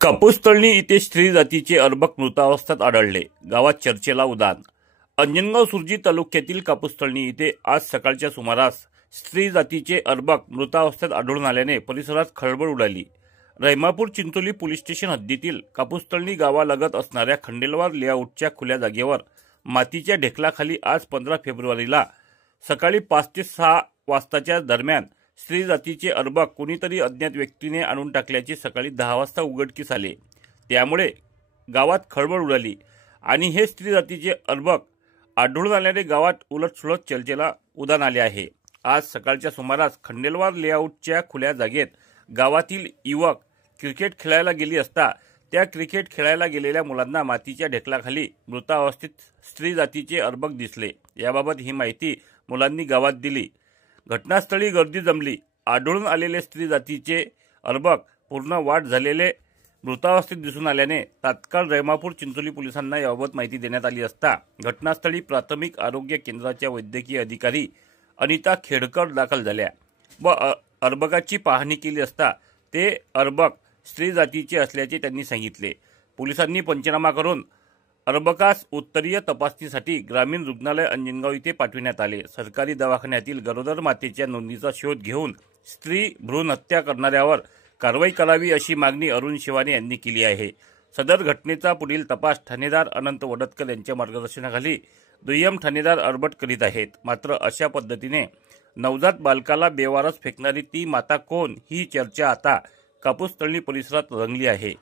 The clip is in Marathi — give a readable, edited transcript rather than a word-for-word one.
कापूस तळणी इथे स्त्री जातीचे अर्भक मृतावस्थेत आढळले. गावात चर्चेला उधाण. अंजनगाव सुर्जी तालुक्यातील कापूस तळणी इथे आज सकाळच्या सुमारास स्त्री जातीचे अर्भक मृतावस्थेत आढळून आल्याने परिसरात खळबळ उडाली. रहिमापूर चिंचोली पोलीस स्टेशन हद्दीतील कापूस तळणी गावालगत असणाऱ्या खंडेलवाल लेआउटच्या खुल्या जागेवर मातीच्या ढेकलाखाली आज 15 फेब्रुवारीला सकाळी 5 ते 6 वाजताच्या दरम्यान स्त्री जातीचे अर्भक कोणीतरी अज्ञात व्यक्तीने आणून टाकल्याचे सकाळी 10 वाजता उघडकीस आले. त्यामुळे गावात खळबळ उडाली आणि हे स्त्री जातीचे अर्भक आढळून आल्याने गावात उलटसुलट चर्चेला उधाण आले आहे. आज सकाळच्या सुमारास खंडेलवाल लेआउटच्या खुल्या जागेत गावातील युवक क्रिकेट खेळायला गेली असता त्या क्रिकेट खेळायला गेलेल्या मुलांना मातीच्या ढेकलाखाली मृतावस्थेत स्त्री जातीचे अर्भक दिसले. याबाबत ही माहिती मुलांनी गावात दिली. घटनास्थळी गर्दी जमली. आढळून आलेले स्त्री जातीचे अर्भक पूर्ण वाढ झालेले मृतावस्थेत दिसून आल्याने तात्काळ रहिमापूर चिंचोली पोलिसांना याबाबत माहिती देण्यात आली असता घटनास्थळी प्राथमिक आरोग्य केंद्राच्या वैद्यकीय अधिकारी अनिता खेडकर दाखल झाल्या व अर्भकाची पाहणी केली असता ते अर्भक स्त्री जातीचे असल्याचे त्यांनी सांगितले. पोलिसांनी पंचनामा करून अर्भकास उत्तरीय तपासणीसाठी ग्रामीण रुग्णालय अंजनगाव इथे पाठविण्यात आले. सरकारी दवाखान्यातील गरोदर मातेच्या नोंदीचा शोध घेऊन स्त्री भ्रूण हत्या करणाऱ्यावर कारवाई करावी अशी मागणी अरुण शिवाने यांनी केली आहे. सदर घटनेचा पुढील तपास ठाणेदार अनंत वडतकर यांच्या मार्गदर्शनाखाली दुय्यम ठाणेदार अर्भट करीत आहेत. मात्र अशा पद्धतीने नवजात बालकाला बेवारस फेकणारी ती माता कोण ही चर्चा आता कापूस तळणी परिसरात रंगली आहे.